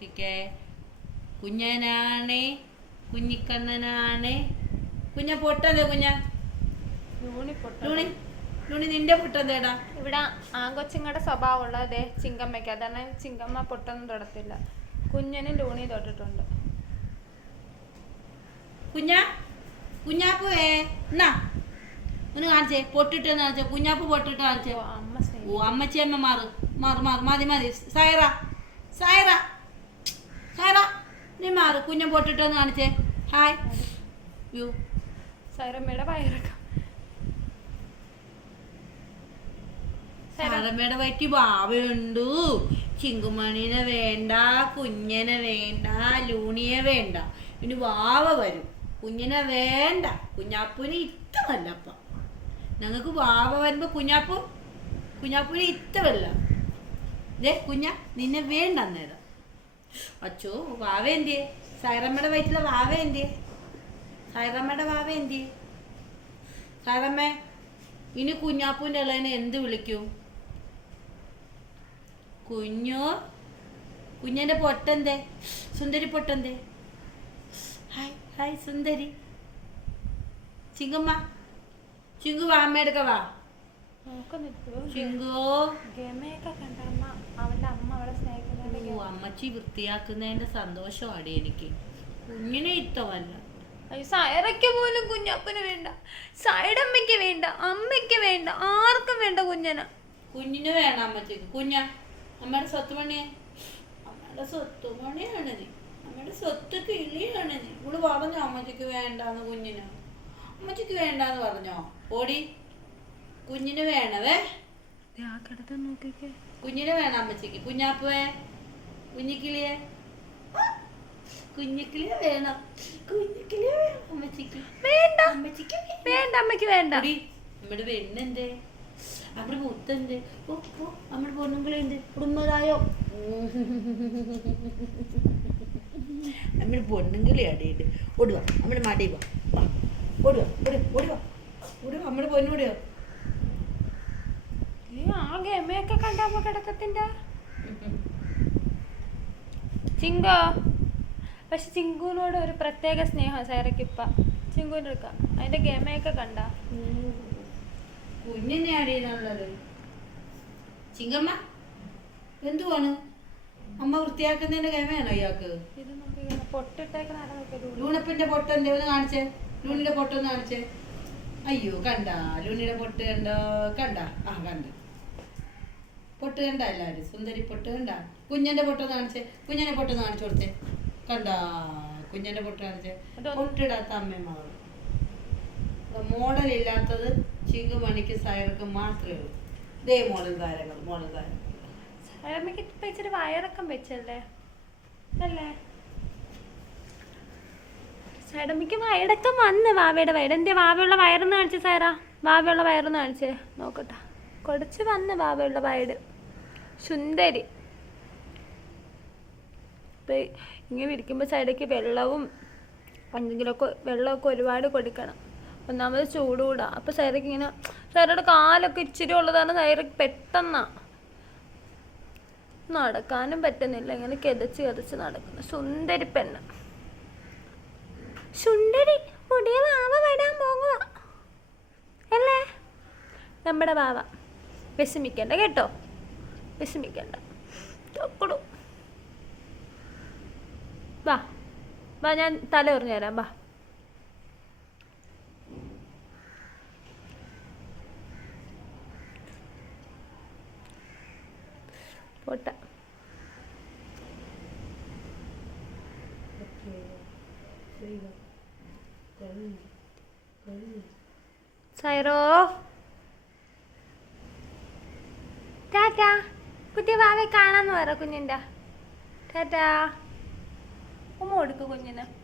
നോക്കിക്കേ കുഞ്ഞനാണ് കുഞ്ഞിക്കണ്ണനാണ്. കുഞ്ഞ പൊട്ടത് കുഞ്ഞ. ലൂണി ലൂണി നിന്റെ പൊട്ടതേടാ ഇവിടെ ആങ്കൊച്ചിങ്ങളുടെ സ്വഭാവമുള്ള അതെ ചിങ്കമ്മയ്ക്ക് അതാണ് ചിങ്കമ്മ പൊട്ടൊന്നും തൊടത്തില്ല. കുഞ്ഞനും ലൂണി തൊട്ടിട്ടുണ്ട്. കുഞ്ഞ കുഞ്ഞാപ്പുവേ എന്നാ? ഒന്ന് കാണിച്ചേ പൊട്ടിട്ടെന്ന് കാണിച്ചേ. കുഞ്ഞാപ്പ് പൊട്ടിട്ട് കാണിച്ചേ. അമ്മ ഓ അമ്മച്ചി അമ്മ മാറ് മാറ് മാറ്. മതി മതി. സൈറ സൈറ സൈറ നീ മാറ് കുഞ്ഞൻ പൊട്ടിട്ടെന്ന് കാണിച്ചേ. ഹായ് യു സൈറമ്മയുടെ വയറൊക്കെ. സൈറ, സാറമ്മയുടെ വയറ്റി ബാവയുണ്ട് ചിങ്കുമണിനെ വേണ്ട കുഞ്ഞനെ വേണ്ട ലൂണിയെ വേണ്ട. ഇനി വാവ വരും. കുഞ്ഞിനെ വേണ്ട. കുഞ്ഞാപ്പൂന് ഇഷ്ടമല്ല അപ്പ. ഞങ്ങൾക്ക് വാവ വരുമ്പോ കുഞ്ഞാപ്പു കുഞ്ഞാപ്പൂന് ഇഷ്ടമല്ല. ദേ കുഞ്ഞ നിന്നെ വേണ്ട അന്നേരം. അച്ചോ വാവ എന്തിയെ? സൈറമ്മയുടെ വയറ്റിലെ വാവ എന്തിയെ? സൈറമ്മയുടെ വാവ എന്തിയെ? സൈറമ്മ ഇനി കുഞ്ഞാപ്പൂന്റെ ഇളയനെ എന്ത് വിളിക്കും? കുഞ്ഞു? കുഞ്ഞിന്റെ പൊട്ടെന്തേ? സുന്ദരി പൊട്ടെന്തേ? ഹായ് ഹായ് സുന്ദരി. ചിങ്കമ്മ ചിങ്കു വാമ്മ എടുക്ക വാ. ചിങ്കു. ഗമയൊക്കെ കണ്ടമ്മ അവന്റെ അമ്മ അവളെ ഗമ. അമ്മച്ചി വൃത്തിയാക്കുന്നതിന്റെ സന്തോഷമാണ് എനിക്ക്. കുഞ്ഞിനെ ഇഷ്ടമല്ല. സയറയ്ക്ക് പോലും കുഞ്ഞപ്പന് വേണ്ട. സൈഡമ്മയ്ക്ക് വേണ്ട അമ്മയ്ക്ക് വേണ്ട ആർക്കും വേണ്ട കുഞ്ഞന. കുഞ്ഞിന് വേണം അമ്മച്ചിക്ക്. കുഞ്ഞ അമ്മയുടെ സ്വത്തുമണിയെ അമ്മയുടെ സ്വത്തുമണിയാണ് നീ. അമ്മയുടെ സ്വത്ത് കിളിയാണ് നീ. ഇവൾ പറഞ്ഞോ അമ്മച്ചിക്ക് വേണ്ടാന്ന് കുഞ്ഞിന്. അമ്മച്ചിക്ക് വേണ്ടാന്ന് പറഞ്ഞോ? ഓടി. കുഞ്ഞിന് വേണവേ. കുഞ്ഞിനെ വേണം അമ്മച്ചിക്ക്. കുഞ്ഞാപ്പുവേ. കുഞ്ഞിക്കിളിയെ? കുഞ്ഞിക്കിളിയെ വേണം. കുഞ്ഞിക്കിളിയെ വേണം അമ്മച്ചിക്ക്. വേണ്ട. അമ്മച്ചിക്ക് വേണം. വേണ്ട അമ്മയ്ക്ക് വേണ്ട. നമ്മുടെ പെണ്ണെന്തേ? നമ്മുടെ മുത്തന്റെ ഓ നമ്മുടെ പൊണ്ണുമ്പിളുണ്ട് കുടുംബതായോ നമ്മുടെ പൊണ്ണുങ്കിളി അടിയുണ്ട്. ഓടുക നമ്മുടെ മടി വാ. ഓടുക ഓടുക ഓടുക ഓടുക നമ്മുടെ പൊന്നോടുക ആകെ എമ്മയൊക്കെ കണ്ട അമ്മ കിടക്കത്തിന്റെ ചിങ്കോ. പക്ഷെ ചിങ്കുവിനോട് ഒരു പ്രത്യേക സ്നേഹം സൈറയ്ക്ക് ഇപ്പ. ചിങ്കുവിന്റെ എടുക്കാം അതിന്റെ ഗമയൊക്കെ കണ്ട? കുഞ്ഞിനെ അടിയുന്നുള്ളത് ചിങ്കമ്മ എന്തുവാണ്? അമ്മ വൃത്തിയാക്കുന്നതിന്റെ കൈമയാണോ ഇയാൾക്ക്? ഇത് നോക്കി പൊട്ടിട്ടേക്കണ ആരാ നോക്കിയത് ലൂണപ്പിന്റെ പൊട്ട് എന്റെ ഒന്ന് കാണിച്ചേ. ലൂണിന്റെ പൊട്ടൊന്ന് കാണിച്ചേ. അയ്യോ കണ്ട. ലൂണിയുടെ പൊട്ട് കണ്ടോ? കണ്ട. ആ കണ്ട. പൊട്ട് കണ്ട എല്ലാവരും സുന്ദരി പൊട്ട് കണ്ട കുഞ്ഞന്റെ പൊട്ട് കാണിച്ചേ. കുഞ്ഞന്റെ പൊട്ട് കാണിച്ചു കൊടുത്തേ. കണ്ട? കുഞ്ഞന്റെ പൊട്ട് കാണിച്ചേ. പൊട്ടിടാത്ത അമ്മമാർ മോഡൽ ഇല്ലാത്തത് ചിങ്കുമണിക്ക് സയർക്ക് മാത്രമേ ഉള്ളൂ. ഇതേ മോഡൽ താരങ്ങൾ മോഡൽ താരങ്ങൾ സൈറമ്മയ്ക്ക് ഇപ്പൊ ഇച്ചിരി വയറക്കം വെച്ചല്ലേ? അല്ലേ? സൈഡമ്മയ്ക്ക് വയറക്കം വന്ന് വാവയുടെ വയറ്. എന്റെ വാവയുള്ള വയറെന്ന് കാണിച്ചേ സാറാ വാവയുള്ള വയറെന്ന് കാണിച്ചേ. നോക്കട്ടെ. കുറച്ച് വന്ന് വാവയുള്ള പായട് സുന്ദരി. ഇങ്ങനെ ഇരിക്കുമ്പോൾ സൈഡേക്ക് വെള്ളവും എന്തെങ്കിലുമൊക്കെ വെള്ളമൊക്കെ ഒരുപാട് കൊടുക്കണം. ഒന്നാമത് ചൂട് അപ്പോൾ സൈറയ്ക്ക് ഇങ്ങനെ സൈറയുടെ കാലൊക്കെ ഇച്ചിരി ഉള്ളതാണ് സൈറയ്ക്ക് പെട്ടെന്നാ. നടക്കാനും പറ്റുന്നില്ല. ഇങ്ങനെ കെതച്ച് കെതച്ച് നടക്കുന്നു. സുന്ദരി പെണ്ണ്. സുന്ദരി പുതിയ വാവ വരാൻ പോകുക അല്ലേ? നമ്മുടെ വാവ. വിഷമിക്കണ്ട കേട്ടോ. വിഷമിക്കണ്ട. തൊക്കടു വാ. വാ ഞാൻ തല എറിഞ്ഞു തരാം. വാ. പോട്ടെ. സൈറോ ടാറ്റാ കുട്ടി വാവെ കാണാന്ന് പറ കുഞ്ഞിന്റെ. ടാറ്റാ. ഉമ്മ കൊടുക്ക് കുഞ്ഞിന്.